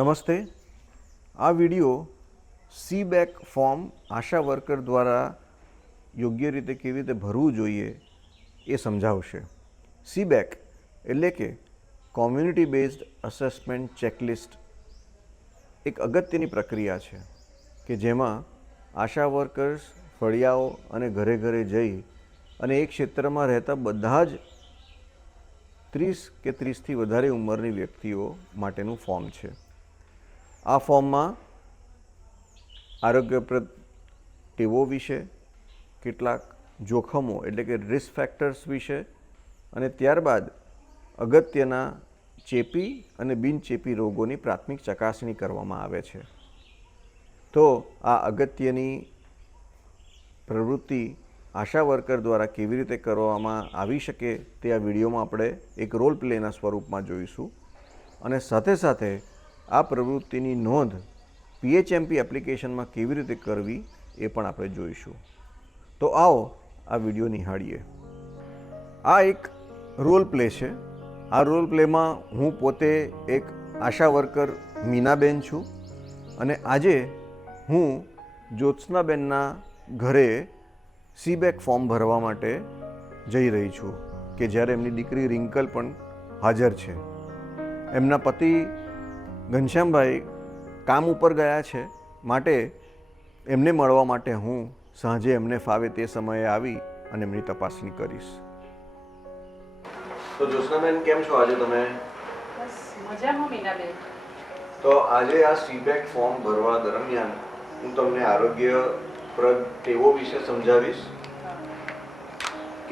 નમસ્તે. આ video CBAC form આશા worker દ્વારા યોગ્ય રીતે કેવી રીતે ભરવું જોઈએ એ સમજાવશે. સીબેક એટલે કે કોમ્યુનિટી બેઝડ અસેસમેન્ટ ચેકલિસ્ટ એક અગત્યની પ્રક્રિયા છે કે જેમાં આશા વર્કર્સ ફળિયાઓ અને ઘરે ઘરે જઈ અને એક ક્ષેત્રમાં રહેતા બધા જ 30 કે 30થી વધારે ઉંમરની વ્યક્તિઓ માટેનું ફોર્મ છે. આ ફોર્મમાં આરોગ્યપ્રદ ટેવો વિશે, કેટલાક જોખમો એટલે કે રિસ્ક ફેક્ટર્સ વિશે અને ત્યારબાદ અગત્યના ચેપી અને બિનચેપી રોગોની પ્રાથમિક ચકાસણી કરવામાં આવે છે. તો આ અગત્યની પ્રવૃત્તિ આશા વર્કર દ્વારા કેવી રીતે કરવામાં આવી શકે તે આ વિડીયોમાં આપણે એક રોલ પ્લેના સ્વરૂપમાં જોઈશું અને સાથે સાથે આ પ્રવૃત્તિની નોંધ PHMP એપ્લિકેશનમાં કેવી રીતે કરવી એ પણ આપણે જોઈશું. તો આવો આ વિડીયો નિહાળીએ. આ એક રોલ પ્લે છે. આ રોલ પ્લેમાં હું પોતે એક આશા વર્કર મીનાબેન છું અને આજે હું જ્યોત્સનાબેનના ઘરે સીબેક ફોર્મ ભરવા માટે જઈ રહી છું કે જ્યારે એમની દીકરી રિંકલ પણ હાજર છે. એમના પતિ ઘનશ્યામભાઈ કામ ઉપર ગયા છે, માટે એમને મળવા માટે હું સાંજે એમને ફાવે તે સમયે આવી અને એમની તપાસણી કરીશ. તો જ્યોત્સનાબેન, કેમ છો આજે તમે? બસ મજામાં મીનાબેન. તો આજે આ સીબેક ફોર્મ ભરવા દરમિયાન હું તમને આરોગ્યપ્રદ ટેવો વિશે સમજાવીશ.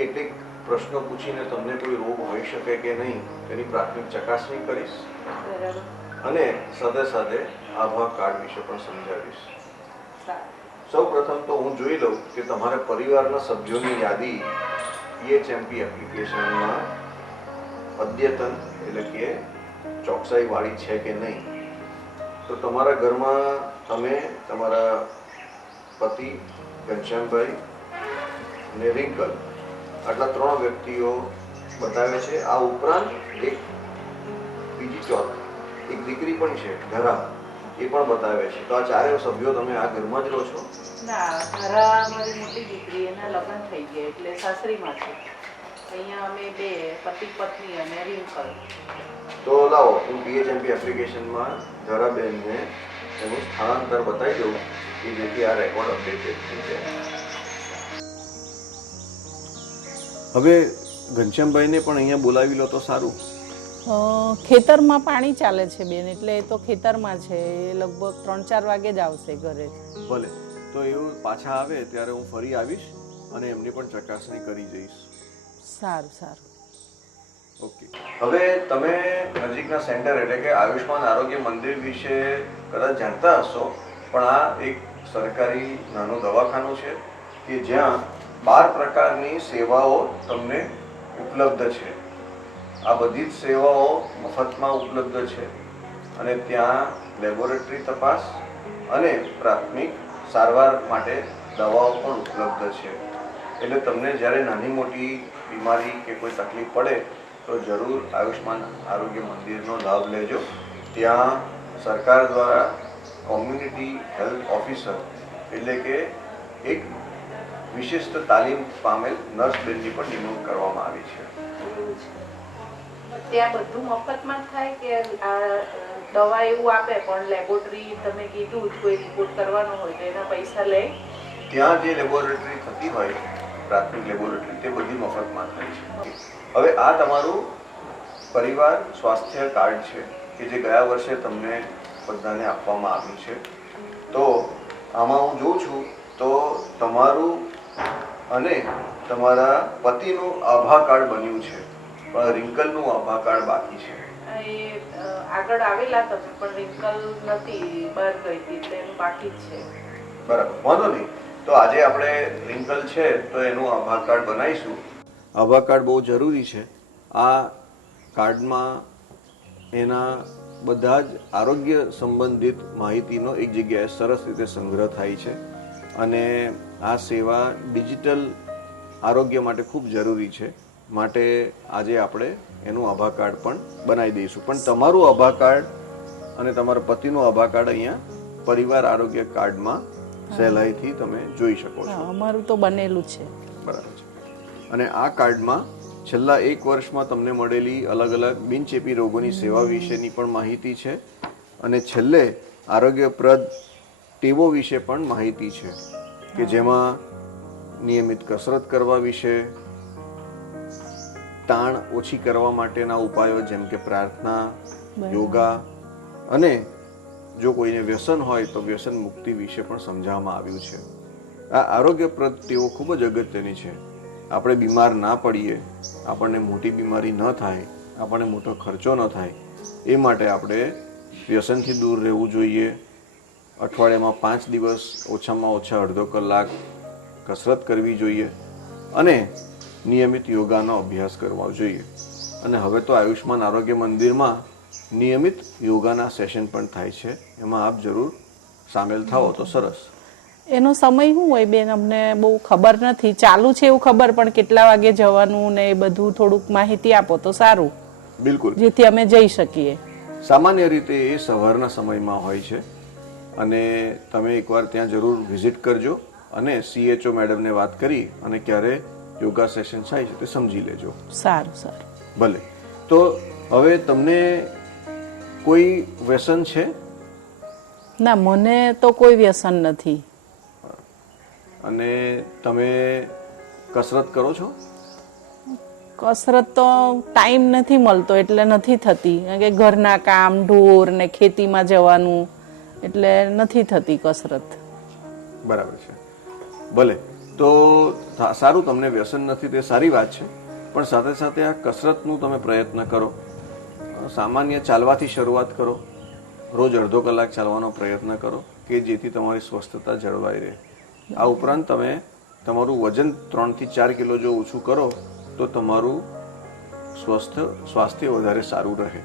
કેટલીક પ્રશ્નો પૂછીને તમને કોઈ રોગ હોઈ શકે કે નહીં તેની પ્રાથમિક ચકાસણી કરીશ બરાબર. અને સાથે સાથે આભા કાર્ડ વિશે પણ સમજાવીશ. સારું. સૌ પ્રથમ તો હું જોઈ લઉં કે તમારા પરિવારના સભ્યોની યાદી PHMP એપ્લિકેશનમાં અદ્યતન એટલે કે ચોકસાઈવાળી છે કે નહીં. તો તમારા ઘરમાં તમે, તમારા પતિ ઘનશ્યામભાઈ અને રિંકલ આટલા 3 વ્યક્તિઓ બતાવે છે. આ ઉપરાંત એક બીજી એક દીકરી પણ છે, ધરા, એ પણ બતાવે છે. તો આ 4 સભ્યો તમે આ ઘરમાં જ રહો છો? ના, ઘરા મારી મોટી દીકરી, એના લગ્ન થઈ ગયા એટલે સાસરીમાં છે. અહીંયા અમે 2 પતિ પત્ની અને રિંકલ. તો લાવો હું PHMP એપ્લિકેશનમાં ધરાબેનને એનું સ્થળાંતર બતાવી દઉં કે જેથી આ રેકોર્ડ અપડેટેડ થઈ જાય. હવે ઘનશ્યામભાઈને પણ અહીંયા બોલાવી લો તો સારું. ખેતરમાં પાણી ચાલે છે બેન, એટલે એ તો ખેતરમાં છે. એ લગભગ 3-4 વાગે જ આવશે ઘરે. ભલે, તો એવું પાછા આવે ત્યારે હું ફરી આવીશ અને એમની પણ ચકાસણી કરી જઈશ. સારું સારું. ઓકે. હવે તમે નજીકના સેન્ટર એટલે કે આયુષ્માન આરોગ્ય મંદિર વિશે કદાચ જાણતા હશો, પણ આ એક સરકારી નાનું દવાખાનું છે કે જ્યાં 12 પ્રકારની સેવાઓ તમને ઉપલબ્ધ છે. આ બધી જ સેવાઓ મફતમાં ઉપલબ્ધ છે અને ત્યાં લેબોરેટરી તપાસ અને પ્રાથમિક સારવાર માટે દવાઓ પણ ઉપલબ્ધ છે. એટલે તમને જ્યારે નાની મોટી બીમારી કે કોઈ તકલીફ પડે તો જરૂર આયુષ્માન આરોગ્ય મંદિરનો લાભ લેજો. ત્યાં સરકાર દ્વારા કોમ્યુનિટી હેલ્થ ઓફિસર એટલે કે એક વિશિષ્ટ તાલીમ પામેલ નર્સ બેનની પણ નિમણૂક કરવામાં આવી છે. ત્યાં બધું મફતમાં થાય કે આ દવા એવું આપે પણ લેબોરેટરી તમે કીધું કોઈ રિપોર્ટ કરવાનો હોય તો એના પૈસા લે? ત્યાં જે લેબોરેટરી થતી હોય, પ્રાથમિક લેબોરેટરી, તે બધી મફતમાં થાય છે. હવે આ તમારું પરિવાર સ્વાસ્થ્ય કાર્ડ છે કે જે ગયા વર્ષે તમને બધાને આપવામાં આવ્યું છે. તો આમાં હું જોઉં છું તો તમારું અને તમારા પતિનું આભા કાર્ડ બન્યું છે, પણ રિંકલનું આભા કાર્ડ બાકી છે. એ આગળ આવેલા તમે, પણ રિંકલ નથી, બહાર ગઈ હતી એટલે એનું બાકી જ છે. બરાબર, વાંધો નહીં. તો આજે આપણે રિંકલ છે તો એનું આભા કાર્ડ બનાવીશું. આભા કાર્ડ બહુ જરૂરી છે. આ કાર્ડમાં એના બધા જ આરોગ્ય સંબંધિત માહિતીનો એક જગ્યાએ સરસ રીતે સંગ્રહ થાય છે અને આ સેવા ડિજિટલ આરોગ્ય માટે ખૂબ જરૂરી છે. માટે આજે આપણે એનું આભા કાર્ડ પણ બનાવી દઈશું. પણ તમારું આભા કાર્ડ અને તમારા પતિનું આભા કાર્ડ અહીંયા પરિવાર આરોગ્ય કાર્ડમાં સહેલાઈથી તમે જોઈ શકો છો. હા, અમારું તો બનેલું છે. બરાબર છે. અને આ કાર્ડમાં છેલ્લા 1 વર્ષમાં તમને મળેલી અલગ અલગ બિનચેપી રોગોની સેવા વિશેની પણ માહિતી છે અને છેલ્લે આરોગ્યપ્રદ ટેવો વિશે પણ માહિતી છે કે જેમાં નિયમિત કસરત કરવા વિશે, તાણ ઓછી કરવા માટેના ઉપાયો જેમ કે પ્રાર્થના, યોગા અને જો કોઈને વ્યસન હોય તો વ્યસન મુક્તિ વિશે પણ સમજાવવામાં આવ્યું છે. આ આરોગ્યપ્રદ ટેવો ખૂબ જ અગત્યની છે. આપણે બીમાર ના પડીએ, આપણને મોટી બીમારી ન થાય, આપણને મોટો ખર્ચો ન થાય એ માટે આપણે વ્યસનથી દૂર રહેવું જોઈએ. અઠવાડિયામાં 5 દિવસ ઓછામાં ઓછા અડધો કલાક કસરત કરવી જોઈએ અને નિયમિત યોગાનો અભ્યાસ કરવો જોઈએ. અને હવે તો આયુષ્માન આરોગ્ય મંદિરમાં નિયમિત યોગાના સેશન પણ થાય છે. એમાં આપ જરૂર સામેલ થાઓ તો સરસ. એનો સમય શું હોય બેન, અમને બહુ ખબર નથી. ચાલુ છે એવું ખબર, પણ કેટલા વાગે જવાનું ને એ બધું થોડુંક માહિતી આપો તો સારું. બિલકુલ, જેથી અમે જઈ શકીએ. સામાન્ય રીતે એ સવારના સમયમાં હોય છે અને તમે એકવાર ત્યાં જરૂર વિઝિટ કરજો અને CHO મેડમને વાત કરી અને ક્યારે યોગા સેશન થાય છે તે સમજી લેજો. સારું સારું. ભલે. તો હવે તમને કોઈ વ્યસન છે? ના, મને તો કોઈ વ્યસન નથી. અને તમે કસરત કરો છો? કસરત તો ટાઈમ નથી મળતો એટલે નથી થતી, કારણ કે ઘરના કામ, ઢોર ને ખેતીમાં જવાનું એટલે નથી થતી કસરત. બરાબર છે. ભલે. તો સારું, તમને વ્યસન નથી તે સારી વાત છે, પણ સાથે સાથે આ કસરતનું તમે પ્રયત્ન કરો. સામાન્ય ચાલવાથી શરૂઆત કરો. રોજ અડધો કલાક ચાલવાનો પ્રયત્ન કરો કે જેથી તમારી સ્વસ્થતા જળવાઈ રહે. આ ઉપરાંત તમે તમારું વજન 3 થી 4 કિલો જો ઓછું કરો તો તમારું સ્વાસ્થ્ય વધારે સારું રહે.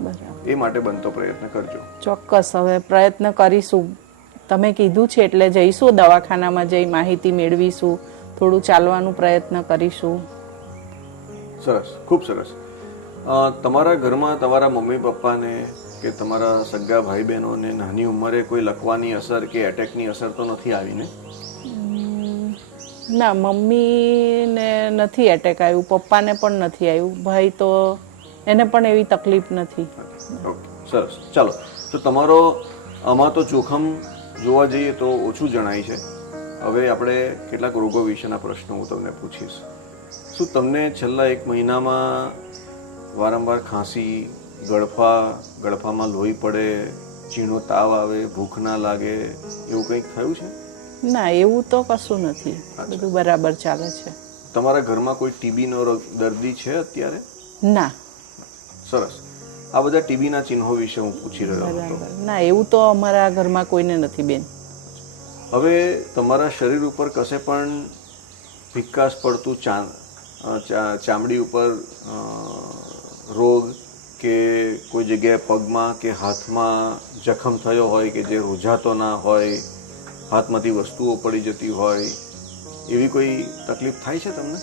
બરાબર. એ માટે બનતો પ્રયત્ન કરજો. ચોક્કસ, હવે પ્રયત્ન કરીશું. તમે કીધું છે એટલે જઈશું, દવાખાનામાં જઈ માહિતી મેળવીશું, થોડું ચાલવાનું પ્રયત્ન કરીશું. સરસ, ખૂબ સરસ. તમારા ઘરમાં તમારા મમ્મી પપ્પાને કે તમારા સગા ભાઈ બહેનોને નાની ઉંમરે કોઈ લકવાની અસર કે એટેકની અસર તો નથી આવી ને? ના, મમ્મીને નથી એટેક આવ્યું, પપ્પાને પણ નથી આવ્યું, ભાઈ તો એને પણ એવી તકલીફ નથી. ઓકે, સરસ. ચાલો, તો તમારો આમાં તો જોખમ જોવા જઈએ તો ઓછું જણાય છે. હવે આપણે કેટલાક રોગો વિશેના પ્રશ્નો હું તમને પૂછીશ. શું તમને છેલ્લા 1 મહિનામાં વારંવાર ખાંસી, ગળફામાં લોહી પડે, ઝીણો તાવ આવે, ભૂખ ના લાગે, એવું કંઈક થયું છે? ના, એવું તો કશું નથી, બધું બરાબર ચાલે છે. તમારા ઘરમાં કોઈ ટીબીનો દર્દી છે અત્યારે? ના. સરસ. આ બધા ટીબીના ચિહ્નો વિશે હું પૂછી રહ્યો હતો. બરાબર. ના, એવું તો અમારા ઘરમાં કોઈને નથી બેન. હવે તમારા શરીર ઉપર કશે પણ ભીકાશ પડતું, ચામડી ઉપર રોગ કે કોઈ જગ્યાએ પગમાં કે હાથમાં જખમ થયો હોય કે જે રૂઝાતો ના હોય, હાથમાંથી વસ્તુઓ પડી જતી હોય, એવી કોઈ તકલીફ થાય છે તમને?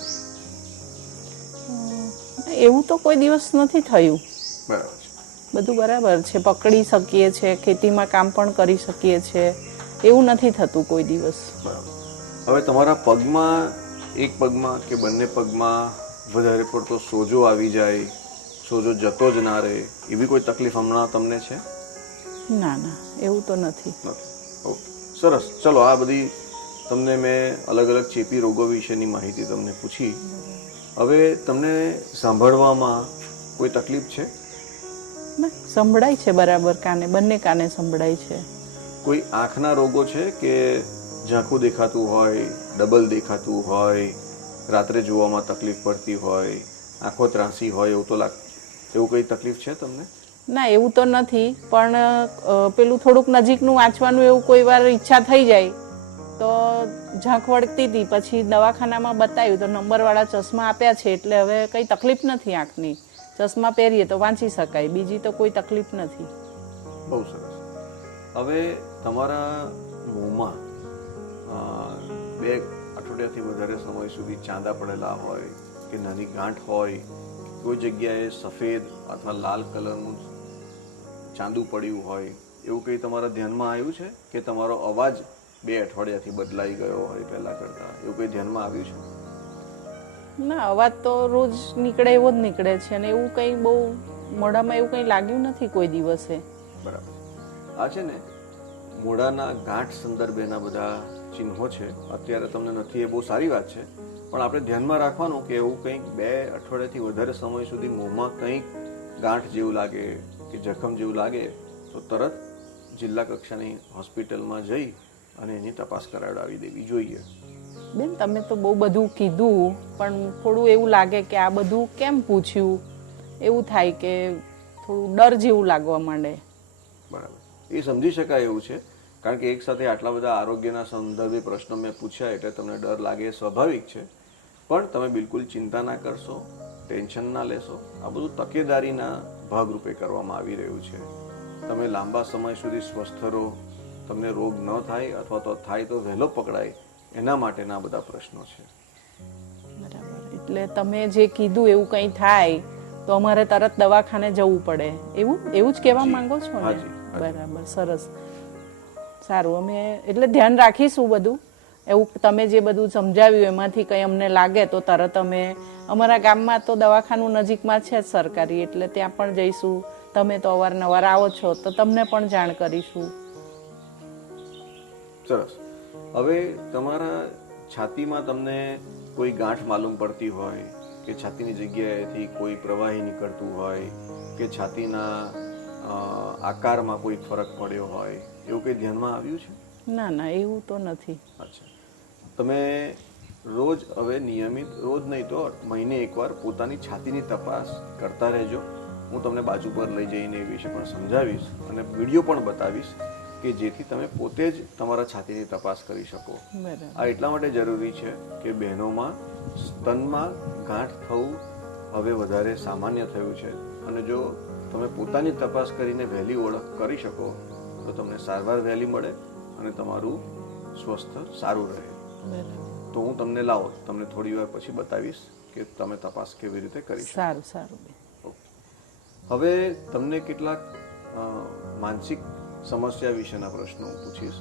એવું તો કોઈ દિવસ નથી થયું. બરાબર છે. બધું બરાબર છે, પકડી શકીએ છીએ, ખેતીમાં કામ પણ કરી શકીએ છીએ, એવું નથી થતું કોઈ દિવસ. બરાબર. હવે તમારા પગમાં, એક પગમાં કે બંને પગમાં વધારે પડતો સોજો આવી જાય, સોજો જતો જ ના રહે, એવી કોઈ તકલીફ હમણાં તમને છે? ના ના, એવું તો નથી. ઓકે, સરસ. ચલો, આ બધી તમને મેં અલગ અલગ ચેપી રોગો વિશેની માહિતી તમને પૂછી. હવે તમને સાંભળવામાં કોઈ તકલીફ છે? ના, સંભળાય છે બરાબર, કાને, બંને કાને સંભળાય છે. કોઈ આંખના રોગો છે કે ઝાંખું દેખાતું હોય, ડબલ દેખાતું હોય, રાત્રે જોવામાં તકલીફ પડતી હોય, આંખો ત્રાંસી હોય, એવું કઈ તકલીફ છે તમને? ના, એવું તો નથી, પણ પેલું થોડુંક નજીકનું વાંચવાનું એવું કોઈ વાર ઈચ્છા થઈ જાય તો ઝાંખ વળગતી હતી, પછી દવાખાનામાં બતાવ્યું તો નંબરવાળા ચશ્મા આપ્યા છે, એટલે હવે કંઈ તકલીફ નથી આંખની. ચશ્મા પહેરીએ તો વાંચી શકાય, બીજી તો કોઈ તકલીફ નથી. બહુ સરસ. હવે તમારા મોંમાં 2 અઠવાડિયાથી વધારે સમય સુધી ચાંદા પડેલા હોય કે નાની ગાંઠ હોય, કોઈ જગ્યાએ સફેદ અથવા લાલ કલરનું ચાંદુ પડ્યું હોય એવું કંઈ તમારા ધ્યાનમાં આવ્યું છે કે તમારો અવાજ 2 અઠવાડિયાથી બદલાઈ ગયો હોય પહેલાં કરતાં એવું કંઈ ધ્યાનમાં આવ્યું છે? ના, અવાજ તો રોજ નીકળે એવો જ નીકળે છે અને એવું કંઈ બહુ મોઢામાં એવું કંઈ લાગ્યું નથી કોઈ દિવસે. બરાબર. આ છે ને મોઢાના ગાંઠ સંદર્ભેના બધા ચિહ્નો છે. અત્યારે તમને નથી એ બહુ સારી વાત છે, પણ આપણે ધ્યાનમાં રાખવાનું કે એવું કંઈક 2 અઠવાડિયાથી વધારે સમય સુધી મોંમાં કંઈક ગાંઠ જેવું લાગે કે જખમ જેવું લાગે તો તરત જિલ્લા કક્ષાની હોસ્પિટલમાં જઈ અને એની તપાસ કરાવડાવી દેવી જોઈએ. બેન, તમે તો બહુ બધું કીધું, પણ થોડું એવું લાગે કે આ બધું કેમ પૂછ્યું એવું થાય કે થોડું ડર જેવું લાગવા માંડે. બરાબર, એ સમજી શકાય એવું છે, કારણ કે એક સાથે આટલા બધા આરોગ્યના સંદર્ભે પ્રશ્નો મેં પૂછ્યા એટલે તમને ડર લાગે એ સ્વાભાવિક છે. પણ તમે બિલકુલ ચિંતા ના કરશો, ટેન્શન ના લેશો. આ બધું તકેદારીના ભાગરૂપે કરવામાં આવી રહ્યું છે. તમે લાંબા સમય સુધી સ્વસ્થ રહો, તમને રોગ ન થાય અથવા તો થાય તો વહેલો પકડાય એના માટેના બધા પ્રશ્નો છે. બરાબર. એટલે તમે જે કીધું એવું કંઈ થાય તો અમારે તરત દવાખાને જવું પડે એવું જ કહેવા માંગો છો ને? હાજી. બરાબર, સરસ, સારું. અમે એટલે ધ્યાન રાખીશું બધું. એવું તમે જે બધું સમજાવ્યું એમાંથી કંઈ અમને લાગે તો તરત અમે અમારા ગામમાં તો દવાખાનું નજીકમાં છે જ સરકારી, એટલે ત્યાં પણ જઈશું. તમે તો અવારનવાર આવો છો તો તમને પણ જાણ કરીશું. સરસ. હવે તમારા છાતીમાં તમને કોઈ ગાંઠ માલુમ પડતી હોય કે છાતીની જગ્યાએથી કોઈ પ્રવાહી નીકળતું હોય કે છાતીના આકારમાં કોઈ ફરક પડ્યો હોય એવું કંઈ ધ્યાનમાં આવ્યું છે? ના ના, એવું તો નથી. અચ્છા. તમે રોજ હવે નિયમિત, રોજ નહીં તો મહિને એકવાર પોતાની છાતીની તપાસ કરતા રહેજો. હું તમને બાજુ પર લઈ જઈને એ વિશે પણ સમજાવીશ અને વિડીયો પણ બતાવીશ કે જેથી તમે પોતે જ તમારા છાતીની તપાસ કરી શકો. બરાબર. આ એટલા માટે જરૂરી છે કે બહેનોમાં સ્તનમાં ગાંઠ થવું હવે વધારે સામાન્ય થયું છે અને જો તમે પોતાની તપાસ કરીને વહેલી ઓળખ કરી શકો તો તમને સારવાર વહેલી મળે અને તમારું સ્વસ્થ સારું રહે. બરાબર. તો હું તમને લાવો તમને થોડી વાર પછી બતાવીશ કે તમે તપાસ કેવી રીતે કરી શકો. સારું સારું બેન. હવે તમને કેટલાક માનસિક સમસ્યા વિશેના પ્રશ્નો હું પૂછીશ.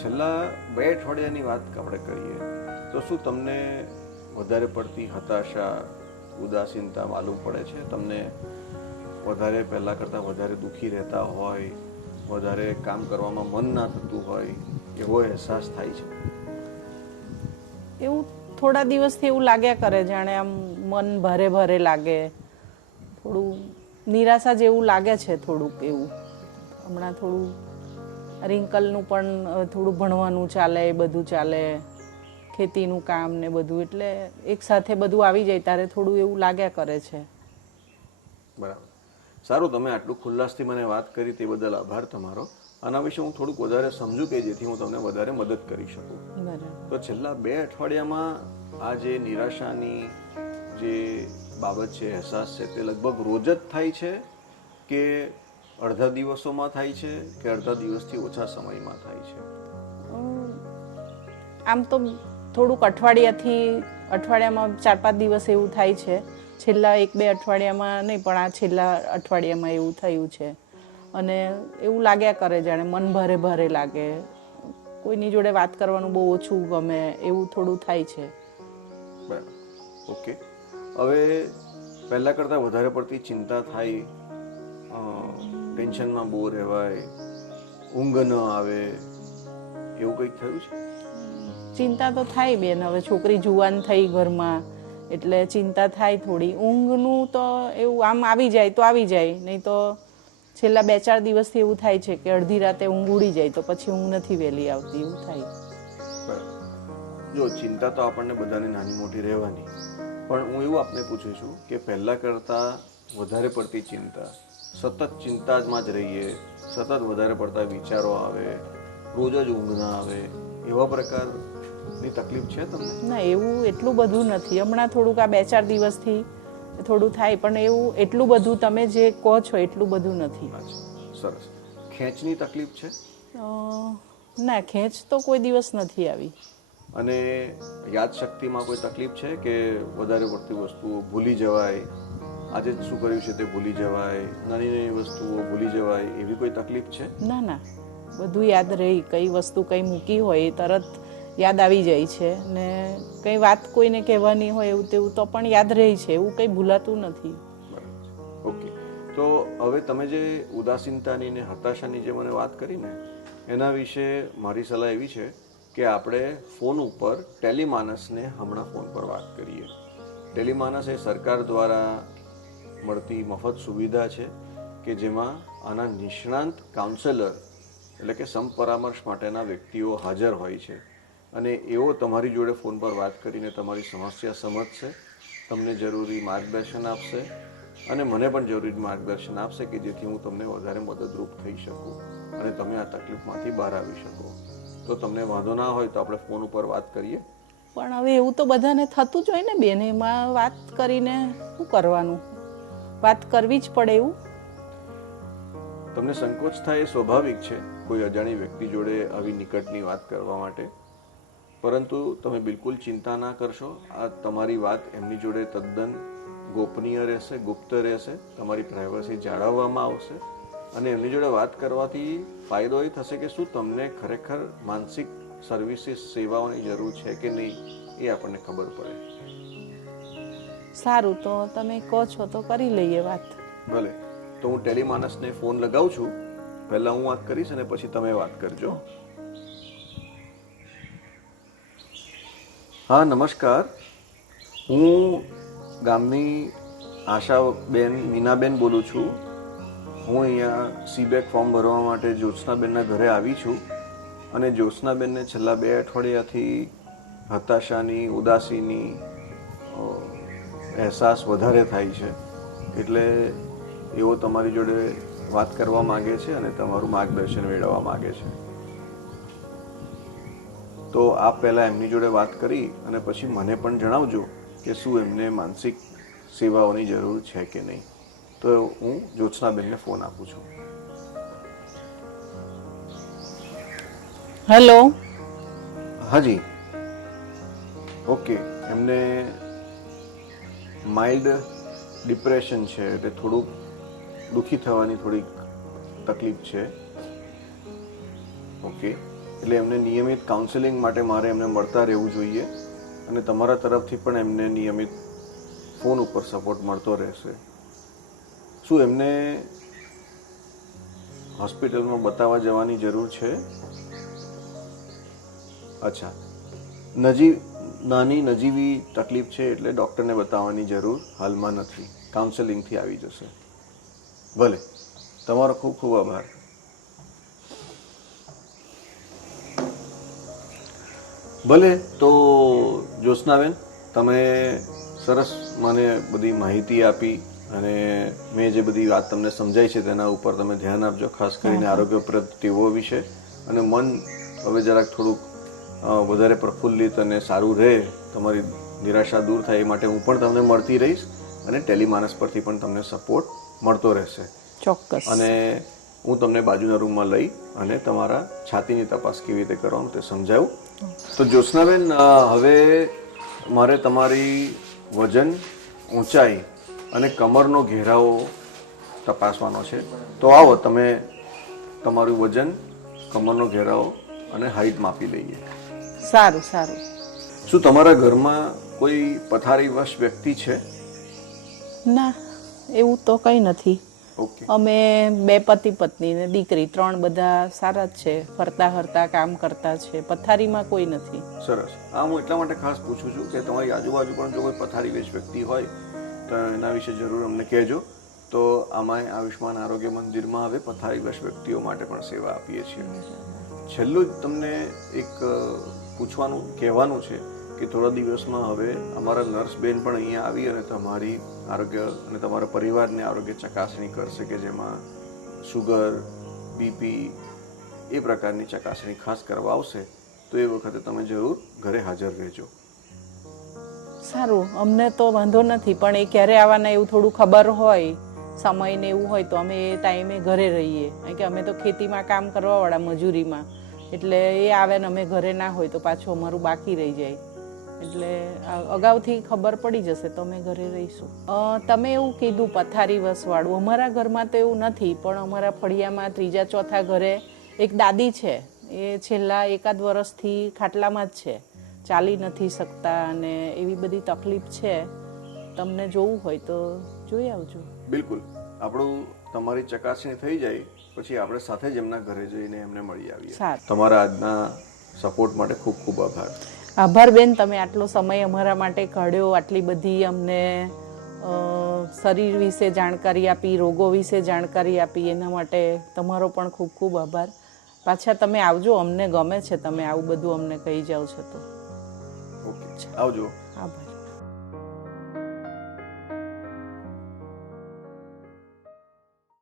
છેલ્લા 2 અઠવાડિયાની વાત આપણે કરીએ તો શું તમને વધારે પડતી હતાશા, ઉદાસીનતા માલુમ પડે છે? તમને વધારે પહેલાં કરતાં વધારે દુઃખી રહેતા હોય, વધારે કામ કરવામાં મન ના થતું હોય એવો અહેસાસ થાય છે? એવું થોડા દિવસથી એવું લાગ્યા કરે, જાણે આમ મન ભારે ભારે લાગે, થોડું નિરાશા જેવું લાગે છે થોડુંક એવું. હમણાં થોડું રિંકલનું પણ થોડું ભણવાનું ચાલે, એ બધું ચાલે, ખેતીનું કામ ને બધું, એટલે એક સાથે બધું આવી જાય ત્યારે થોડું એવું લાગ્યા કરે છે. બરાબર, સારું. તમે આટલું ખુલ્લાસથી મને વાત કરી તે બદલ આભાર તમારો. આના વિશે હું થોડુંક વધારે સમજુ કે જેથી હું તમને વધારે મદદ કરી શકું. બરાબર. તો છેલ્લા 2 અઠવાડિયામાં આ જે નિરાશાની જે બાબત છે, અહેસાસ છે, તે લગભગ રોજ જ થાય છે કે અડધા દિવસોમાં થાય છે કે અડધા દિવસથી ઓછા સમયમાં થાય છે? આમ તો થોડુંક અઠવાડિયામાં 4-5 દિવસ એવું થાય છે. છેલ્લા 1-2 અઠવાડિયામાં નહીં, પણ આ છેલ્લા અઠવાડિયામાં એવું થયું છે. અને એવું લાગ્યા કરે જાણે મન ભારે ભારે લાગે, કોઈની જોડે વાત કરવાનું બહુ ઓછું ગમે, એવું થોડું થાય છે. બરાબર, ઓકે. હવે પહેલાં કરતાં વધારે પડતી ચિંતા થાય, ટેન્શનમાં બહુ રહેવાય, ઊંઘ ન આવે, એવું કંઈક થયું છે? ચિંતા તો થાય બેન, હવે છોકરી જુવાન થઈ ઘરમાં એટલે ચિંતા થાય થોડી. ઊંઘનું તો એવું આમ આવી જાય તો આવી જાય, નહીં તો છેલ્લા 2-4 દિવસથી એવું થાય છે કે અડધી રાતે ઊંઘ ઉડી જાય તો પછી ઊંઘ નથી વહેલી આવતી, એવું થાય. બરાબર. જો ચિંતા તો આપણને બધાને નાની મોટી રહેવાની, પણ હું એવું આપને પૂછું છું કે પહેલાં કરતાં વધારે પડતી ચિંતા, સતત ચિંતામાં જ રહીએ, સતત વધારે પડતા વિચારો આવે, રોજ જ ઊંઘ ના આવે, એવા પ્રકારની તકલીફ છે તમને? ના, એવું એટલું બધું નથી. હમણાં થોડુંક આ 2-4 દિવસથી થોડું થાય, પણ એવું એટલું બધું તમે જે કહો છો એટલું બધું નથી. સરસ. ખેંચની તકલીફ છે? ના, ખેંચ તો કોઈ દિવસ નથી આવી. અને યાદશક્તિમાં કોઈ તકલીફ છે કે વધારે પડતી વસ્તુઓ ભૂલી જવાય આજે શું કર્યું છે તે ભૂલી જવાય, નાની નાની વસ્તુઓ ભૂલી જવાય, એવી કોઈ તકલીફ છે? ના ના, બધું યાદ રહી, કઈ વસ્તુ કઈ મૂકી હોય એ તરત યાદ આવી જાય છે ને કઈ વાત કોઈને કહેવાની હોય એવું તેવું તો પણ યાદ રહી છે, એવું કંઈ ભૂલાતું નથી. ઓકે, તો હવે તમે જે ઉદાસીનતાની ને હતાશાની જે મને વાત કરી ને એના વિશે મારી સલાહ એવી છે કે આપણે ફોન ઉપર ટેલિમાનસને હમણાં ફોન પર વાત કરીએ. ટેલિમાનસ એ સરકાર દ્વારા મળતી મફત સુવિધા છે કે જેમાં આના નિષ્ણાંત કાઉન્સેલર એટલે કે સંપરામર્શ માટેના વ્યક્તિઓ હાજર હોય છે અને એઓ તમારી જોડે ફોન પર વાત કરીને તમારી સમસ્યા સમજશે, તમને જરૂરી માર્ગદર્શન આપશે અને મને પણ જરૂરી માર્ગદર્શન આપશે કે જેથી હું તમને વધારે મદદરૂપ થઈ શકું અને તમે આ તકલીફમાંથી બહાર આવી શકો. તો તમને વાંધો ના હોય તો આપણે ફોન ઉપર વાત કરીએ. પણ હવે એવું તો બધાને થતું જ હોય ને બેન, એમાં વાત કરીને શું કરવાનું? વાત કરવી જ પડે એવું? તમને સંકોચ થાય એ સ્વાભાવિક છે કોઈ અજાણી વ્યક્તિ જોડે આવી નિકટની વાત કરવા માટે, પરંતુ તમે બિલકુલ ચિંતા ના કરશો. આ તમારી વાત એમની જોડે તદ્દન ગોપનીય રહેશે, ગુપ્ત રહેશે, તમારી પ્રાઇવસી જાળવવામાં આવશે અને એમની જોડે વાત કરવાથી ફાયદો એ થશે કે શું તમને ખરેખર માનસિક સર્વિસીસ સેવાઓની જરૂર છે કે નહીં એ આપણને ખબર પડે. સારું, તો તમે કહો છો તો કરી લઈએ વાત. ભલે, તો હું ટેલિમાનસને ફોન લગાવું છું. પહેલા હું વાત કરીશ અને પછી તમે વાત કરજો. હા, નમસ્કાર. હું ગામની આશાબેન, મીનાબેન બોલું છું. હું અહીંયા સીબેક ફોર્મ ભરવા માટે જ્યોત્સનાબેનના ઘરે આવી છું અને જ્યોત્સનાબેનને છેલ્લા 2 અઠવાડિયાથી હતાશાની, ઉદાસીની અહેસાસ વધારે થાય છે, એટલે એઓ તમારી જોડે વાત કરવા માગે છે અને તમારું માર્ગદર્શન મેળવવા માગે છે. તો આપ પહેલાં એમની જોડે વાત કરી અને પછી મને પણ જણાવજો કે શું એમને માનસિક સેવાઓની જરૂર છે કે નહીં. તો હું જ્યોત્સનાબેનને ફોન આપું છું. હેલો. હાજી, ઓકે. એમને માઇલ્ડ ડિપ્રેશન છે, એટલે થોડુંક દુઃખી થવાની થોડીક તકલીફ છે. ઓકે, એટલે એમને નિયમિત કાઉન્સેલિંગ માટે મારે એમને મળતા રહેવું જોઈએ અને તમારા તરફથી પણ એમને નિયમિત ફોન ઉપર સપોર્ટ મળતો રહેશે. શું એમને હોસ્પિટલમાં બતાવવા જવાની જરૂર છે? અચ્છા, નાની નજીવી તકલીફ છે એટલે ડૉક્ટરને બતાવવાની જરૂર હાલમાં નથી, કાઉન્સેલિંગથી આવી જશે. ભલે, તમારો ખૂબ ખૂબ આભાર. ભલે, તો જ્યોત્સનાબેન, તમે સરસ મને બધી માહિતી આપી અને મેં જે બધી વાત તમને સમજાઈ છે તેના ઉપર તમે ધ્યાન આપજો, ખાસ કરીને આરોગ્યપ્રદ ટેવો વિશે. અને મન હવે જરાક થોડુંક વધારે પ્રફુલ્લિત અને સારું રહે, તમારી નિરાશા દૂર થાય એ માટે હું પણ તમને મળતી રહીશ અને ટેલિમાનસ પરથી પણ તમને સપોર્ટ મળતો રહેશે. ચોક્કસ. અને હું તમને બાજુના રૂમમાં લઈ અને તમારા છાતીની તપાસ કેવી રીતે કરવાનું તે સમજાવું. તો જ્યોત્સનાબેન, હવે મારે તમારી વજન, ઊંચાઈ અને કમરનો ઘેરાવો તપાસવાનો છે. તો આવો, તમે તમારું વજન, કમરનો ઘેરાવો અને હાઈટ માપી લઈએ. સારું સારું. શું તમારા ઘરમાં કોઈ પથારીવશ વ્યક્તિ છે? ના, એવું તો કંઈ નથી. ઓકે. અમે 2 પતિ પત્ની ને દીકરી, 3 બધા સારા જ છે, ફરતા ફરતા કામ કરતા છે, પથારીમાં કોઈ નથી. સરસ. આ હું એટલા માટે ખાસ પૂછું છું કે તમારી આજુબાજુ પણ જો કોઈ પથારીવશ વ્યક્તિ હોય તો એના વિશે જરૂર અમને કહેજો. તો આમાં આયુષ્માન આરોગ્ય મંદિરમાં હવે પથારીવશ વ્યક્તિઓ માટે પણ સેવા આપીએ છીએ. છેલ્લું જ તમને એક પૂછવાનું, કહેવાનું છે કે થોડા દિવસમાં હવે અમારા નર્સ બેન પણ અહીંયા આવી અને તમારી આરોગ્ય અને તમારા પરિવારની આરોગ્ય ચકાસણી કરશે કે જેમાં શુગર, બીપી એ પ્રકારની ચકાસણી ખાસ કરવા આવશે. તો એ વખતે તમે જરૂર ઘરે હાજર રહેજો. સારું, અમને તો વાંધો નથી, પણ એ ક્યારે આવવાના એવું થોડું ખબર હોય, સમય ને એવું હોય તો અમે એ ટાઈમે ઘરે રહીએ, કારણ કે અમે તો ખેતીમાં કામ કરવાવાળા, મજૂરીમાં, એટલે એ આવે ને અમે ઘરે ના હોય તો પાછું અમારું બાકી રહી જાય. એટલે અગાઉથી ખબર પડી જશે તો અમે ઘરે રહીશું. તમે એવું કીધું પથારી વસવાળું, અમારા ઘરમાં તો એવું નથી, પણ અમારા ફળિયામાં ત્રીજા ચોથા ઘરે એક દાદી છે, એ છેલ્લા એકાદ વર્ષથી ખાટલામાં જ છે, ચાલી નથી શકતા અને એવી બધી તકલીફ છે. તમને જોવું હોય તો જોઈ આવજો. બિલકુલ, આપણું તમારી ચકાસણી થઈ જાય પછી આપણે સાથે જ એમના ઘરે જઈને એમને મળી આવીએ. સારું. તમારા આજના સપોર્ટ માટે ખૂબ ખૂબ આભાર. આભાર બેન, તમે આટલો સમય અમારા માટે કાઢ્યો, આટલી બધી અમને શરીર વિશે જાણકારી આપી, રોગો વિશે જાણકારી આપી, એના માટે તમારો પણ ખૂબ ખૂબ આભાર. પાછા તમે આવજો, અમને ગમે છે તમે આવું બધું અમને કહી જાઓ છો તો. ઓકે, આવજો. આભાર.